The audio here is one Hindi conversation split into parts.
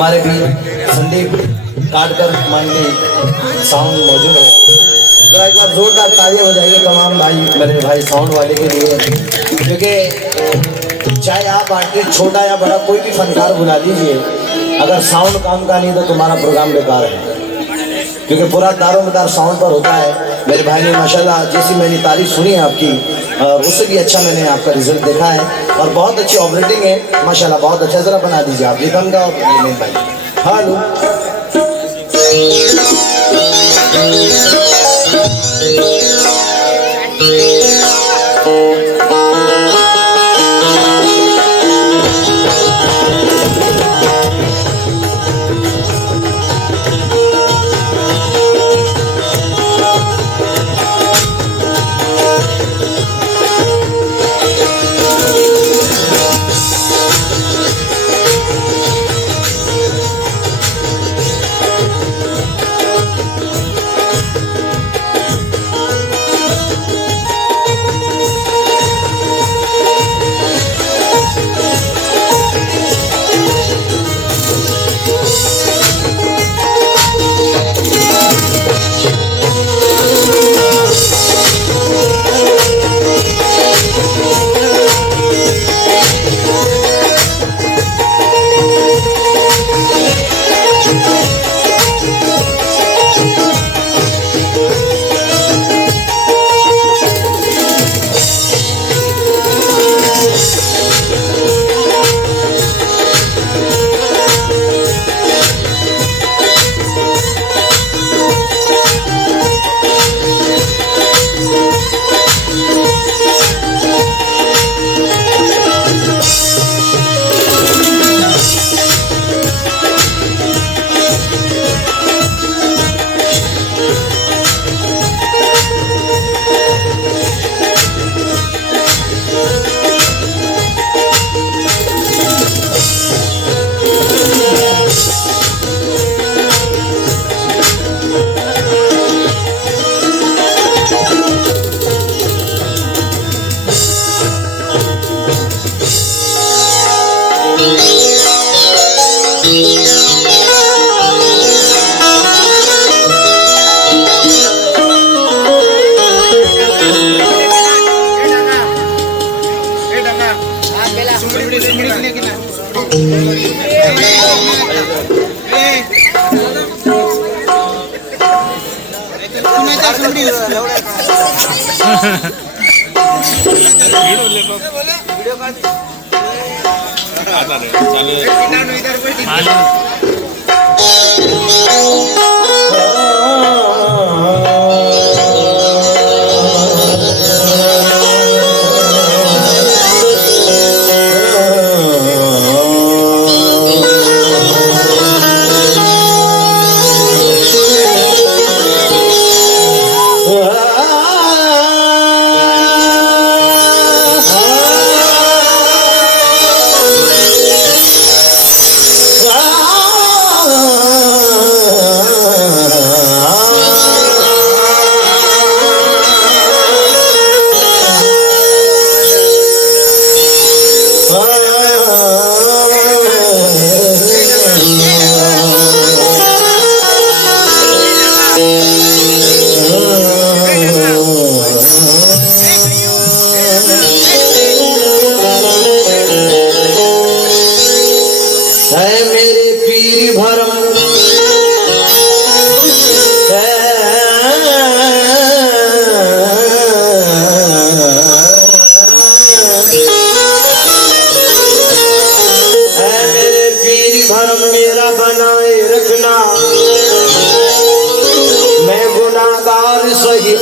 हमारे भी संदीप काटकर माइंडी साउंड मौजूद है। तो एक बार जोरदार तालियां हो जाएगी तमाम भाई, मेरे भाई साउंड वाले के लिए, क्योंकि चाहे आप आर्टिस्ट छोटा या बड़ा कोई भी फनकार बुला लीजिए, अगर साउंड काम का नहीं तो तुम्हारा प्रोग्राम बेकार है, क्योंकि पूरा दारोमदार साउंड पर होता है। मेरे भाई ने माशाल्लाह जैसी मैंने तारीफ सुनी है आपकी, उससे भी अच्छा मैंने आपका रिजल्ट देखा है और बहुत अच्छी ऑपरेटिंग है माशाल्लाह, बहुत अच्छा। ज़रा बना दीजिए आप रिदम का और मेन भाई। हेलो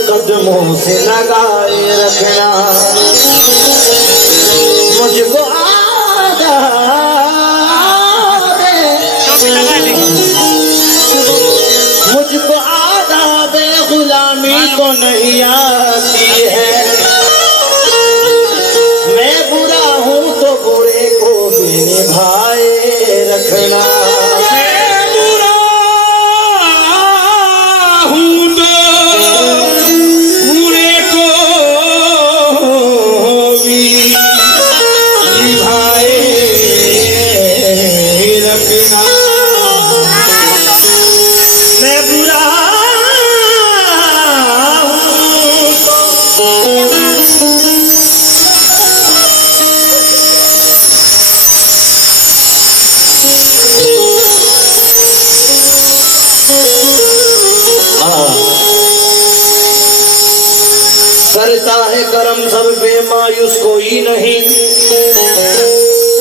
कदमों से लगाए रखना, मुझको मुझको आदाब गुलामी को नहीं आती है, मैं बुरा हूँ तो बुरे को भी निभाए रखना। करता है कर्म सब पे मायूस कोई नहीं,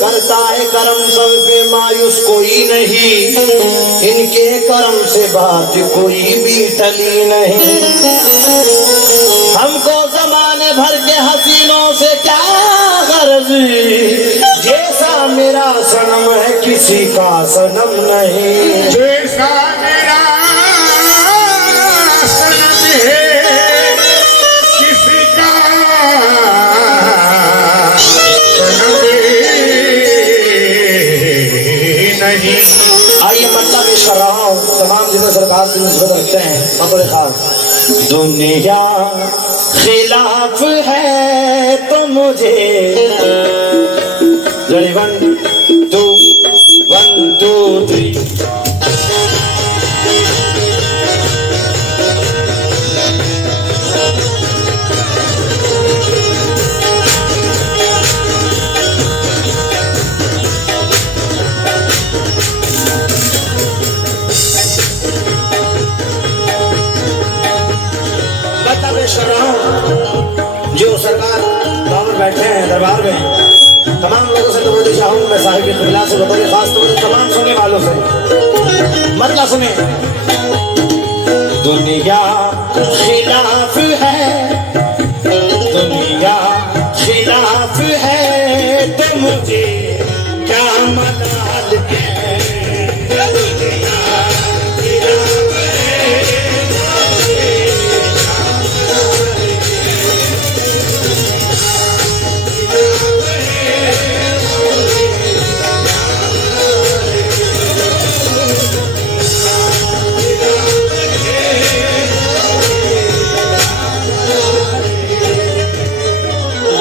करता है कर्म सब पे मायूस कोई नहीं, इनके कर्म से बात कोई भी टली नहीं। हमको जमाने भर के हसीनों से क्या गर्ज, जैसा मेरा सनम है किसी का सनम नहीं। जैसा मेरा सनम है किसी का सनम नहीं। आइए मतलब पेश कर रहा हूँ तमाम जिले सरकार से निस्बत रखते हैं बतौर खास। दुनिया खिलाफ है तो मुझे, रेडी 1 2 3। जो सरकार बाबू बैठे हैं दरबार में, तमाम लोगों से तो चाहूँ मैं साहिब क़िबला से बतौर खास तौर पर तमाम सुनने वालों से मतलब सुने। दुनिया खिलाफ है, दुनिया खिलाफ है तो मुझे क्या मलाल है।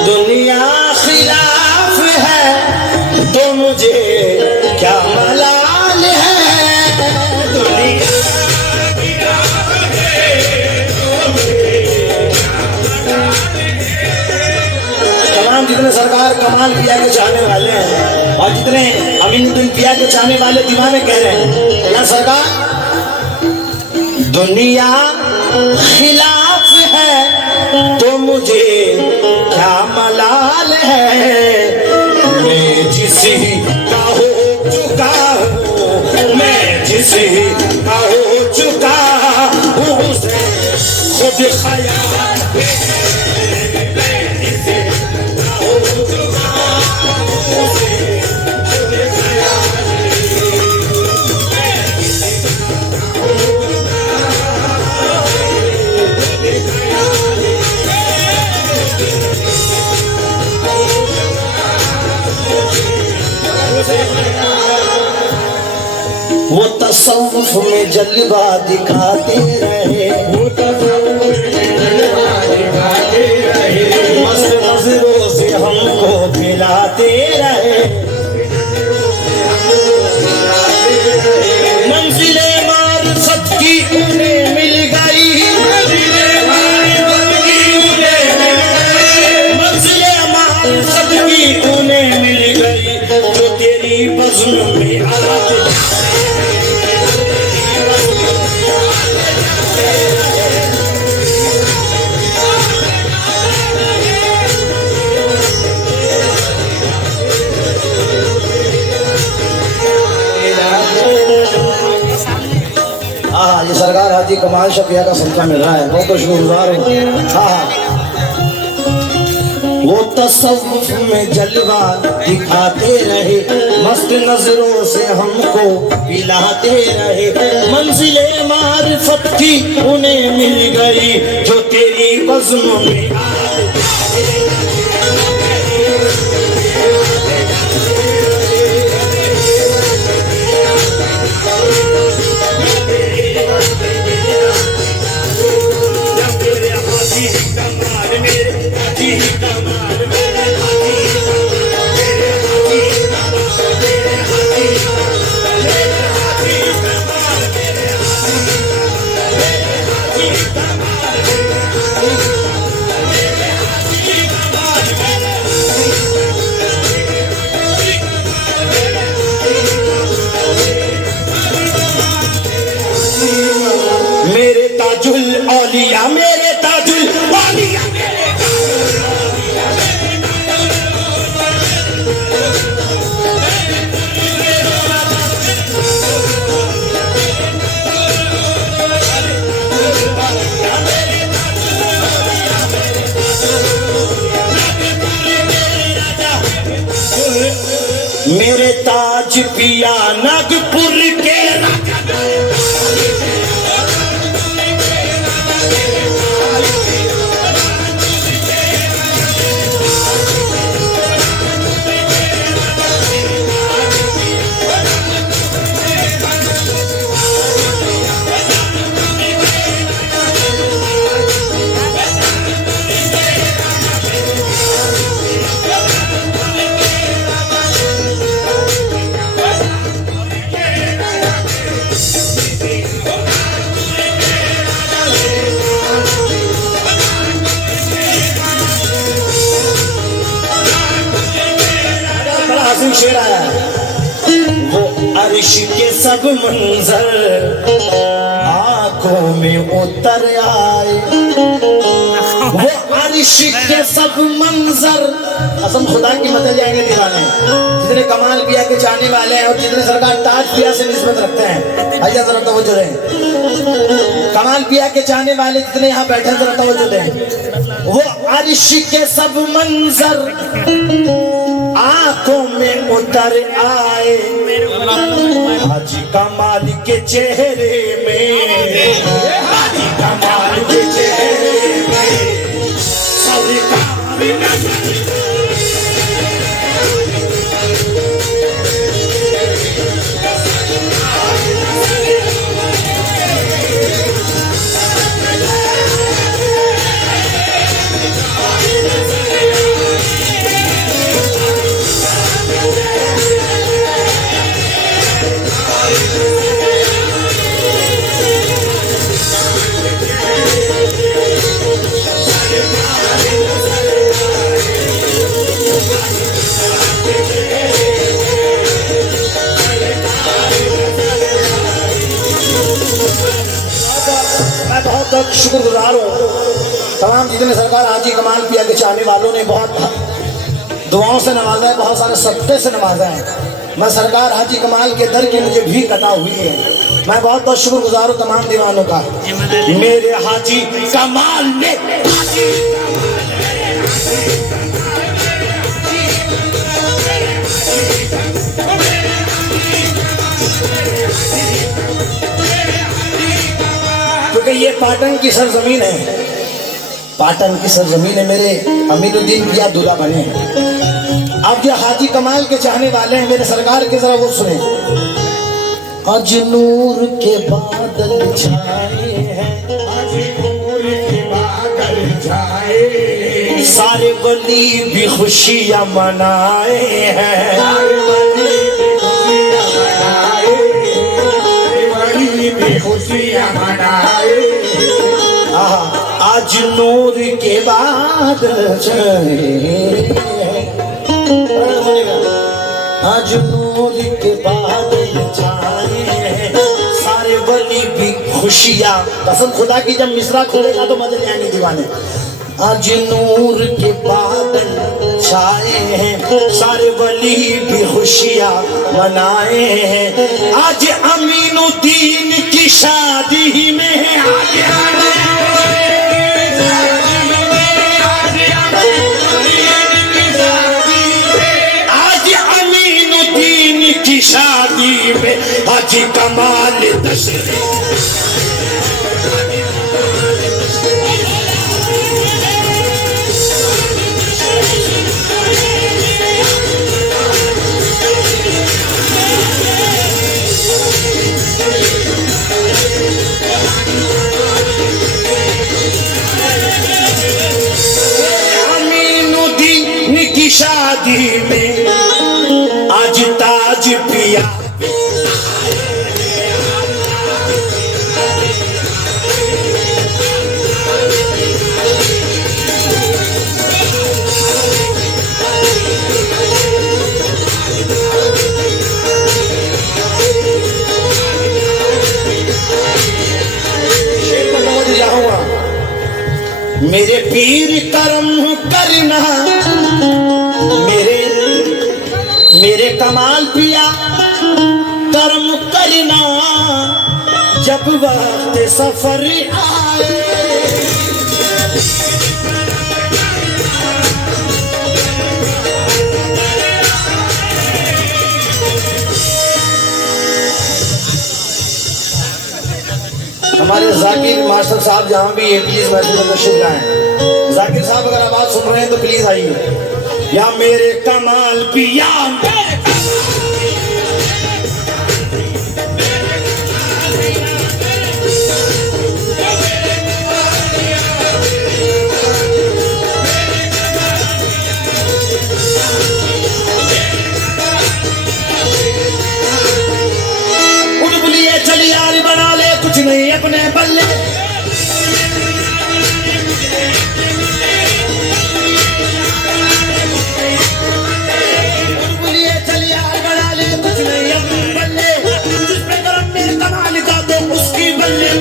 दुनिया खिलाफ है तो मुझे क्या मलाल है। दुनिया तमाम जितने सरकार कमाल पिया के चाहने वाले हैं और जितने अमीनुद्दीन पिया के चाहने वाले दीवाने कह रहे हैं या सरकार दुनिया खिलाफ है तो मुझे क्या मलाल है। मैं जिसे का हो चुका हूँ, मैं जिसे का हो चुका हूँ उसे खुद ख्याल है। मैं जिसे का हो चुका हूँ उसे खुद ख्याल है। मैं जिसे का हो चुका हूँ खुद ख्याल है। वो तसव्वुफ में जलवा दिखाते रहे, वो तसव्वुफ में जलवा दिखाते रहे, मस्त नजरों से हमको खिलाते रहे। मंजिले मारिफत की उन्हें मिल गई, मंजिले मारिफत की उन्हें मिल गई, मंजिले मारिफत की उन्हें मिल गई जो तेरी बज़्म में आते। हाँ ये सरकार हाजी कमाल शफिया का सदका मिल रहा है, बहुत शुक्रगुजार हूँ। हाँ वो तसव्वुफ में जलवा दिखाते रहे, मस्त नजरों से हमको पिलाते रहे। मंजिले मारिफत की उन्हें मिल गई जो तेरी बज़्म में आते। ताज पिया नागपुर के शेर आया है। वो अर्श के सब मंजर आंखों में उतर आए, वो अर्श के सब मंजर, कसम खुदा की मत जाएंगे दीवाने, जितने कमाल पिया के चाहने वाले हैं और जितने सरकार ताज पिया से निस्बत रखते हैं, आइए जरा तवज्जो दें। कमाल पिया के चाहने वाले जितने यहाँ बैठे हैं जरा तवज्जो दें। वो अर्श के सब मंजर आंखों में उतर आए, हाजी कमाल के चेहरे में, हाजी कमाल के चेहरे में सबका शुक्रगुजार हूँ तमाम जितने सरकार हाजी कमाल पिया के चाहने वालों ने बहुत दुआओं से नवाजा है, बहुत सारे सत्ते से नवाजा है। मैं सरकार हाजी कमाल के दर की मुझे भी कता हुई है। मैं बहुत बहुत शुक्रगुजार हूँ तमाम दीवानों का। मेरे हाजी कमाल ने क्योंकि ये पाटन की सरजमीन है, पाटन की सरजमीन है। मेरे अमीनुद्दीन पिया दूल्हा बने हैं। अब जो हाजी कमाल के चाहने वाले हैं मेरे सरकार के जरा वो सुने। आज नूर के बादल छाए हैं, आज नूर के बादल छाए, सारे वली भी खुशियां मनाए हैं, खुशियां मनाए। आज नूर के बाद आज नूर के बाद छाए, सारे वली भी खुशियां। कसम खुदा की जब मिसरा खोलेगा तो मजे नहीं आएंगे दीवाने। आज नूर के बादल छाए हैं, सारे वली भी खुशियां मनाए हैं। आज अमीनुद्दीन की शादी में है, आज अमीनुद्दीन की शादी में हाजी कमाल तशरीफ। की शादी में आज ताज पिया, मेरे पीर करम करना, मेरे कमाल पिया कर्म करना, जब वक्त सफर आए। हमारे जाकिर मास्टर साहब जहाँ भी है प्लीज महफिल में तशरीफ लाएं। जाकिर साहब अगर आवाज सुन रहे हैं तो प्लीज आइए। या मेरे कमाल पिया चली यार बना ले कुछ नहीं अपने बल्ले चली यार बना ले कुछ नहीं अपने बल्ले जिस पे करम मेरे कमाल का तो उसकी बल्ले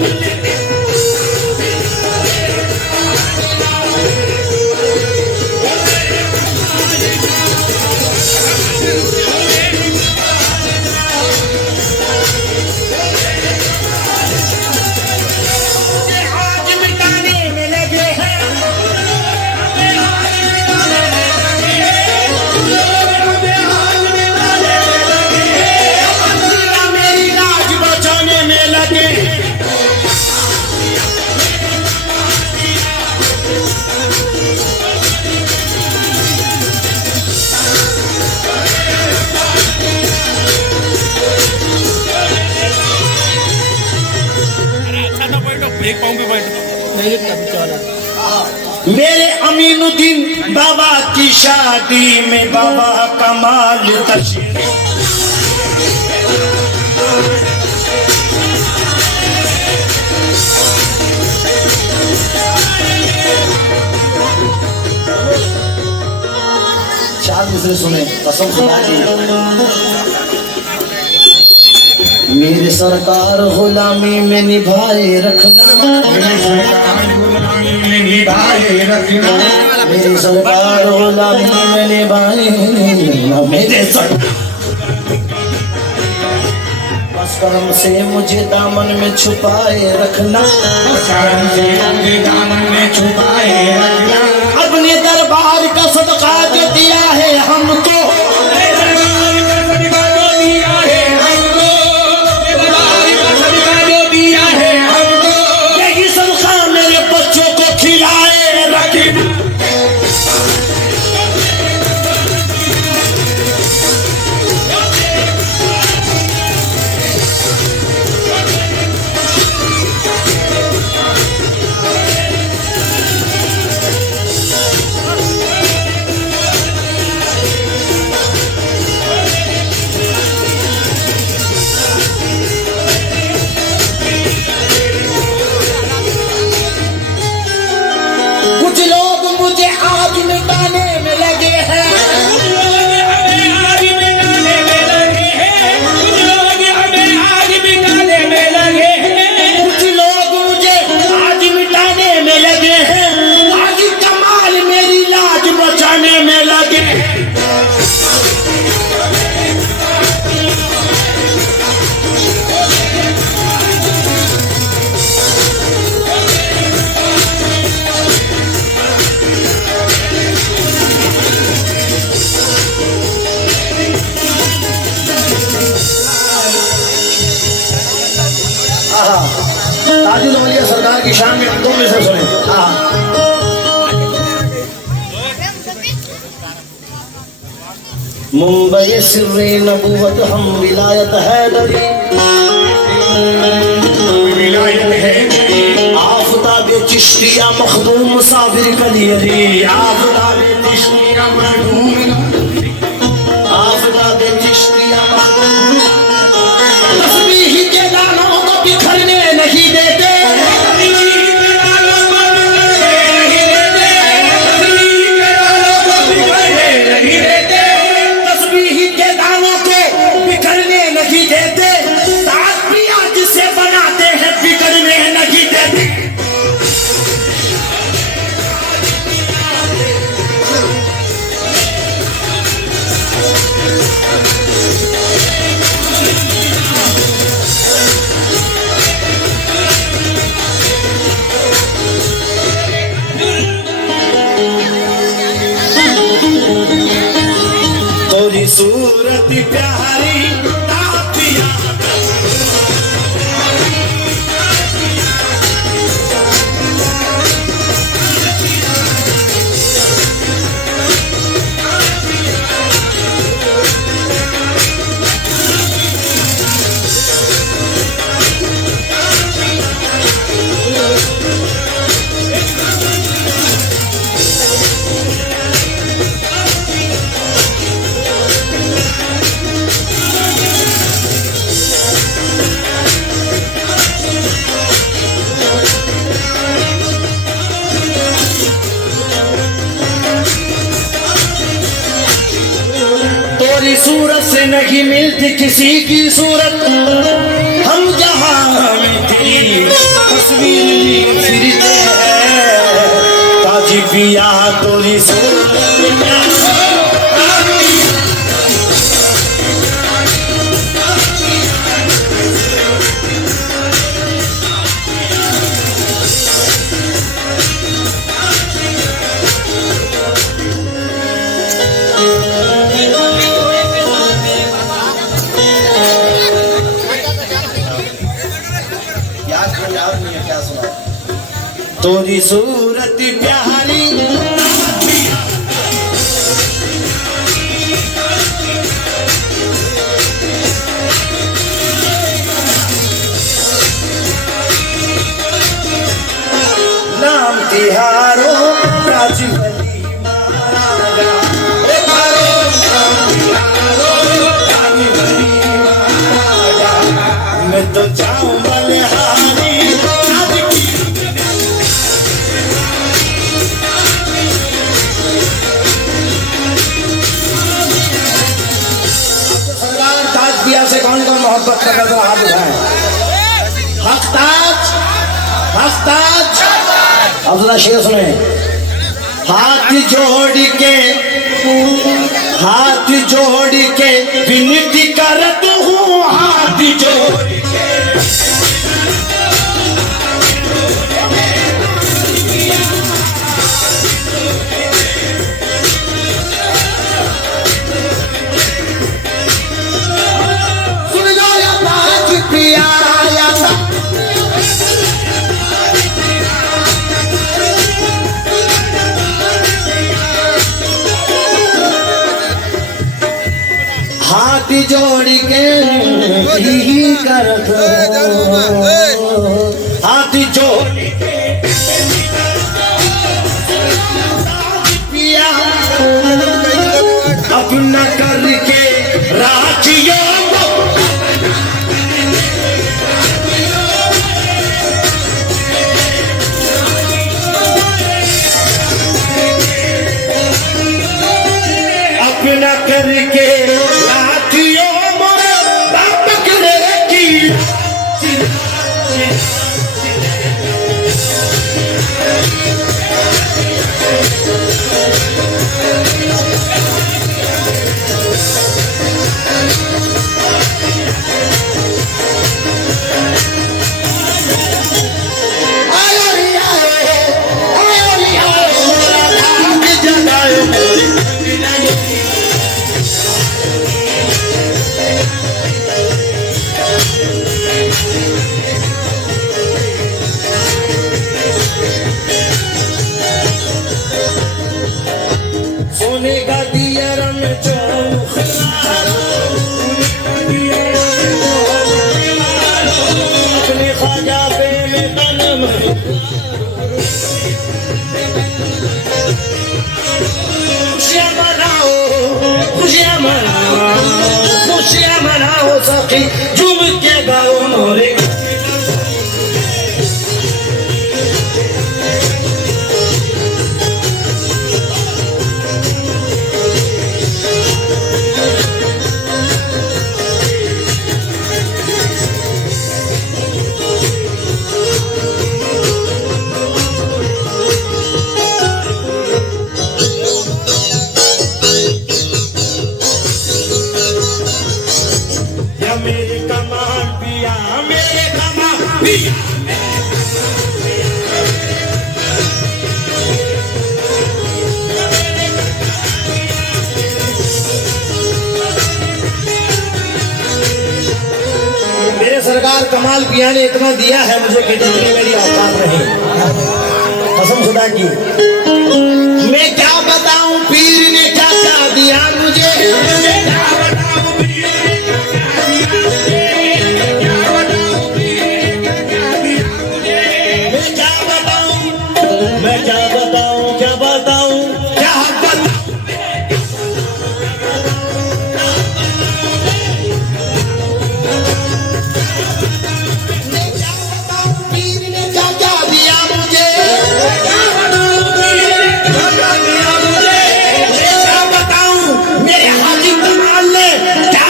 एक पाऊँ भी बैठ मेरे अमीनुद्दीन बाबा की शादी में बाबा कमाल तशरीफ चार दूसरे सुने कसम खुदा की। मेरे सरकार गुलामी में निभाए रखना, निभाए रखना, मेरी सरकार गुलामी में निभाए मेरे बस करम से मुझे दामन में छुपाए रखना, शर्म से मुझे दामन में छुपाए रखना। अपने दरबार का सदका जो दिया है हमको ताजुल औलिया सरकार की शान में दो में से सुने। मुंबई सिर्रे नबूवत हम विलायत हैदरी, विलायत है आफताबे चिश्तिया मखदूम मुसाफिर कलियरी, आफताबे चिश्तिया मखदूम, आफताबे चिश्तिया मखदूम, तस्बीह के दानों को बिखरने नहीं देते, तस्बीह के दानों को बिखरने नहीं देते, ताकपिया जिसे बनाते हैं बिखरने नहीं देते। तोरी सूरत प्यारी तापिया, थी किसी की सूरत, हम जहां में तेरी तस्वीर फिरते हैं। ताजी पिया तोरी सूरत तोरी सूरत प्यारी, नाम तिहारो राजवली महाराजा, मैं तो जाऊं बलिहारी। से कौन कौन मोहब्बत कर रहा हाथ उठाए। हफ्ताज हफ्ताज अब जरा शेर सुने। हाथ जोड़ के विनती करत हूँ, हाथ जोड़ के हाथ जोड़ के ही करत हाथ जोड़ के पिया अपना करके राजियों अपना करके सोने का दिया रंग अपने ख्वाजा पे में तनम खुशियाँ मनाओ, खुशियाँ मनाओ, खुशियाँ मनाओ सखी झूम के गाओ मोरे। मेरे कमाल पिया, मेरे कमाल पिया, मेरे सरकार कमाल पिया ने इतना दिया है मुझे कि जितनी मेरी औकात नहीं। कसम खुदा की मैं क्या बताऊं, पीर ने क्या क्या दिया मुझे। मैं क्या बताऊं, क्या बताऊं, क्या बताऊं। पीर ने क्या क्या दिया मुझे, क्या बताऊं, मेरे हाजी कमाल ने क्या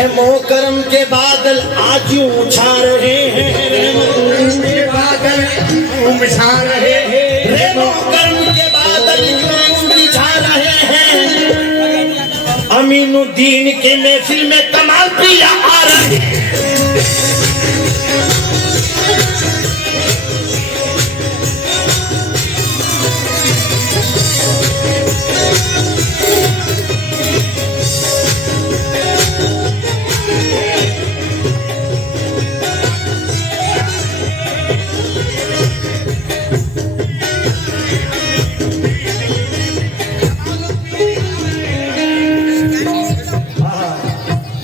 रहमो करम के बादल आज यूं छा रहे हैं, के बादल उमसा रहे हैं, रहमो करम के बादल यूं छा रहे हैं। अमीनुद्दीन के महफिल में कमाल पिया आ रहे हैं।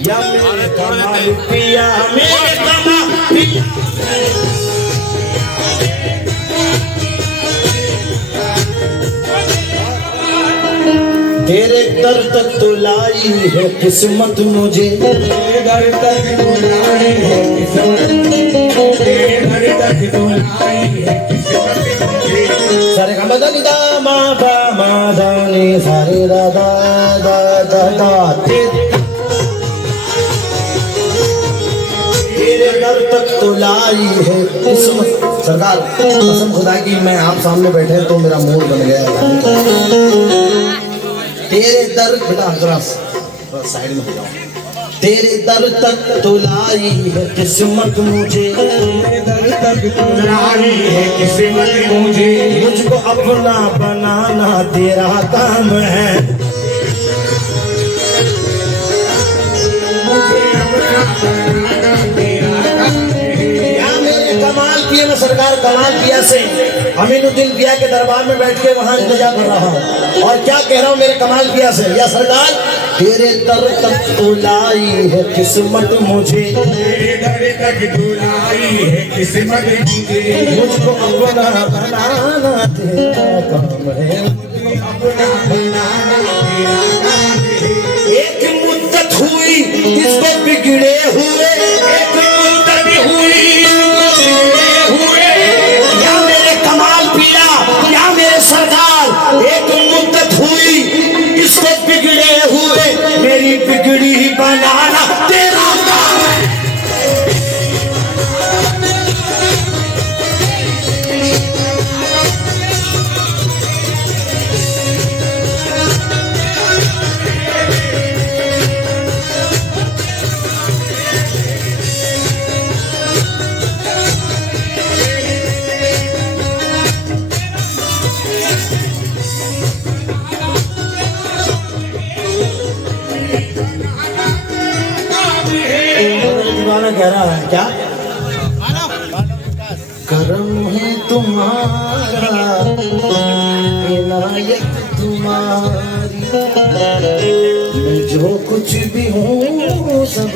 या मेरे कमाल पिया, मेरे कमाल पिया, तेरे दर तक तो लाई है किस्मत मुझे, तेरे दर तक तो लाई है किस्मत, तेरे दर तक तो लाई है किस्मत मुझे। सारे का मदन दा मा पा मा दा नी सारे दा दा दा दा दा तेरे दर तक तो लाई है किस्मत। सरकार कसम खुदा की मैं आप सामने बैठे तो मेरा मूड बन गया है। तेरे दर बेटा जरा साइड में हो जाओ। तेरे दर तक तो लाई है किस्मत मुझे, तेरे दर तक तो लाई है किस्मत मुझे। मुझको अपना बनाना तेरा काम है, मुझे अपना बनाना तेरा काम है। या मेरे कमाल पिया में सरकार कमाल पिया से अमीनुद्दीन पिया के दरबार में बैठ के वहां इंतजार कर रहा हूँ और क्या कह रहा हूँ मेरे कमाल पिया से, या सरकार तेरे दर तक तो लाई है किस्मत मुझे, तेरे दर तक तो लाई है किस्मत मुझे। मुझको अपना बनाना तेरा काम है, अपना बनाना तेरा काम है। एक मुद्दत हुई इसको बिगड़े हुए, एक मुद्दत हुई बिगड़े हुए, या मेरे कमाल पिया, या मेरे सरकार, एक मुद्दत हुई इसको बिगड़े हुए, मेरी बिगड़ी बनाना तेरा काम है। दीवाना कह रहा है क्या, करम है तुम्हारा, इनायत तुम्हारी, मैं जो कुछ भी हूँ सब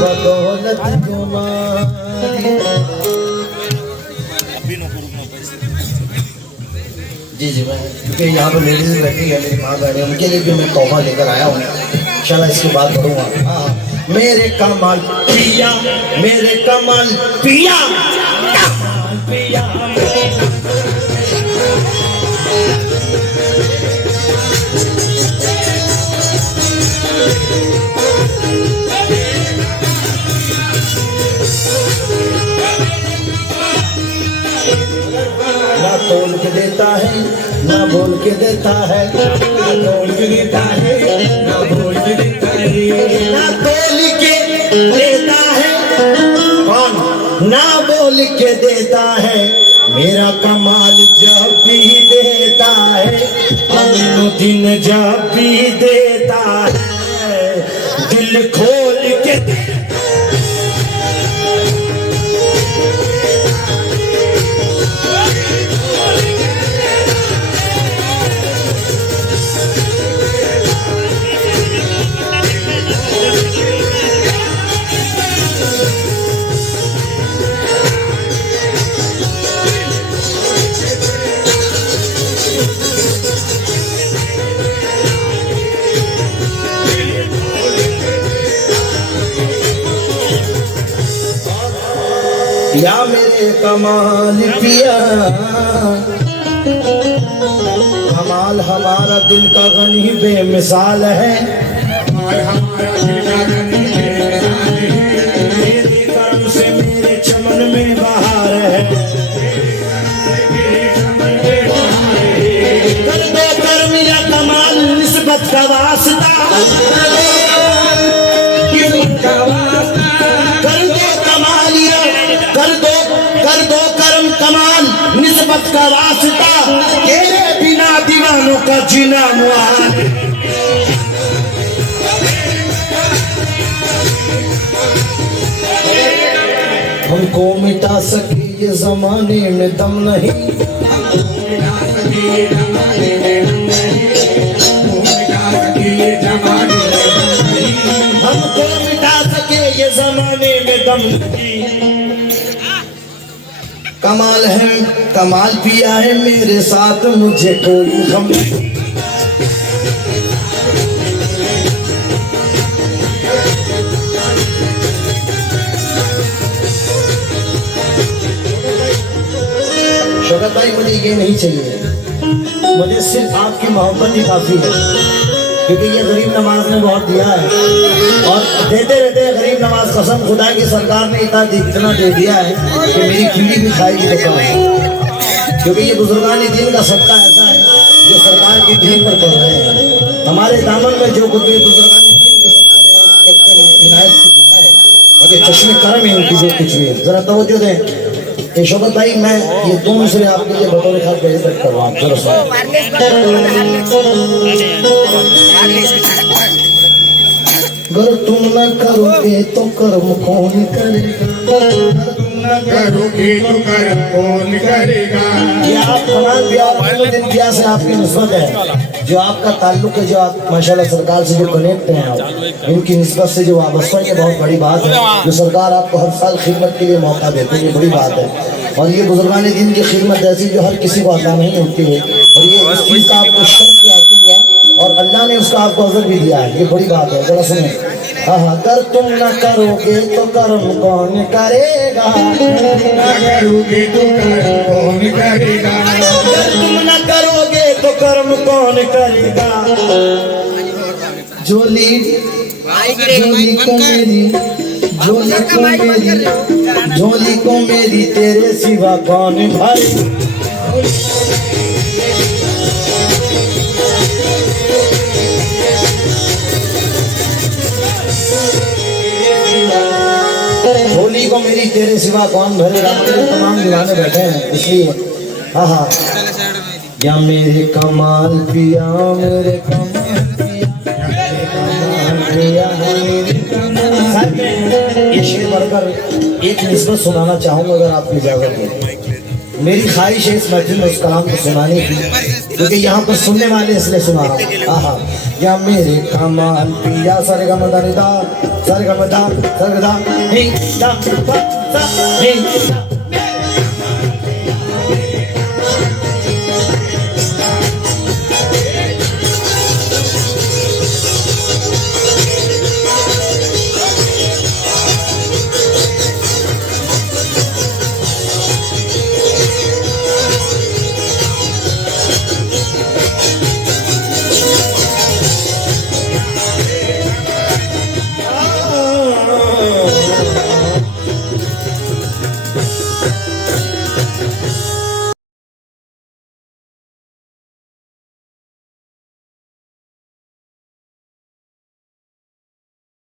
बदौलत तुम्हारी। जी जी मैं क्योंकि यहाँ पर लेडीज बैठी है, मेरी माँ बहन है, उनके लिए भी मैं तोहफा लेकर आया हूँ, इंशाल्लाह इसके बाद करूँगा। हाँ मेरे कमाल पिया, मेरे कमाल पिया, कमाल पिया। ना तोल के देता है ना बोल के देता है, ना बोल के देता है, ना बोल के देता है, ना तोल के देता है, कौन ना बोल के देता है, मेरा कमाल जब भी देता है, अमीनुद्दीन जब भी देता है, दिल खोल के या मेरे कमाल पिया, कमाल हमारा दिल का गनी बेमिसाल है, और हमारा दिल का का वास्ता किस्मत का वास्ता कर दो कमालिया, कर दो करम कमाल, निस्बत का वास्ता, तेरे बिना दीवानों का जीना मुहाल। हमको मिटा सके ये जमाने में दम नहीं, मिटा सके ये जमाने में दम नहीं, मिटा सके ये जमाने में दम नहीं, हमको मिटा सके ये जमाने में दम नहीं। कमाल है, कमाल पिया है मेरे साथ, मुझे कोई गम नहीं। शौकत भाई मुझे ये नहीं चाहिए, मुझे सिर्फ आपकी मोहब्बत ही काफी है, क्योंकि ये गरीब नवाज ने बहुत दिया है और देते रहते हैं गरीब नवाज। कसम खुदा की सरकार ने इतना दे दिया है कि मेरी खिल्ली भी खाएगी तो कम है, क्योंकि ये बुजुर्गानी दीन का सत्ता ऐसा है जो सरकार के दीन पर पड़ रहे हैं। हमारे दामन में जो कुछ भी बुजुर्गानी दीन की सत्ता है, इनायत की दुआ है और ये चश्मे करम है उनकी जो कुछ भी है। जरा तवज्जो दें। ये शौकत भाई मैं ये 2 मिसरे आपके लिए बतौर खास बेइज्जत कर रहा हूँ, जरा सुनो। अगर तुम न करोगे तो कर्म कौन करेगा, तुम न करोगे तो कर्म कौन करेगा। ये आप कमाल प्यार दिन प्यार से आपकी निस्बत है, जो आपका ताल्लुक है, जो आप माशाल्लाह सरकार से जो कनेक्ट हैं आप, इनकी निस्बत से जो वाबस्ता है, ये बहुत बड़ी बात है। जो सरकार आपको हर साल खिदमत के लिए मौका देते हैं, ये बड़ी बात है। और ये बुजुर्गान दिन की खिदमत ऐसी जो हर किसी को अता नहीं होती है, और ये इस चीज़ का आपको शर्त किया और अल्लाह ने उसका आपको अजर भी दिया है, ये बड़ी बात है। जरा सुने। अगर तुम न करोगे तो कर्म कौन करेगा, न करोगे तो कर्म कौन करेगा, अगर तुम न करोगे तो कर्म कौन करेगा। झोली को मेरी तेरे सिवा कौन भरे। झोली को मेरी तेरे सिवा कौन भरेगा। तमाम दीवाने बैठे हैं इसलिए। हाँ हाँ, या मेरे कमाल पिया, मेरे कमाल पिया, मेरे कमाल पिया, मेरे कमाल। ये शेर पढ़कर एक निस्बत सुनाना चाहूँगा अगर आपकी इजाजत हो। मेरी ख्वाहिश है इस महफिल में उस कलाम को सुनाने की, क्योंकि यहाँ पर सुनने वाले इसलिए सुना रहा हूँ। हाँ, या मेरे कमाल पिया, सारे का मदा निदा, सारे का मदा, सारे का दा,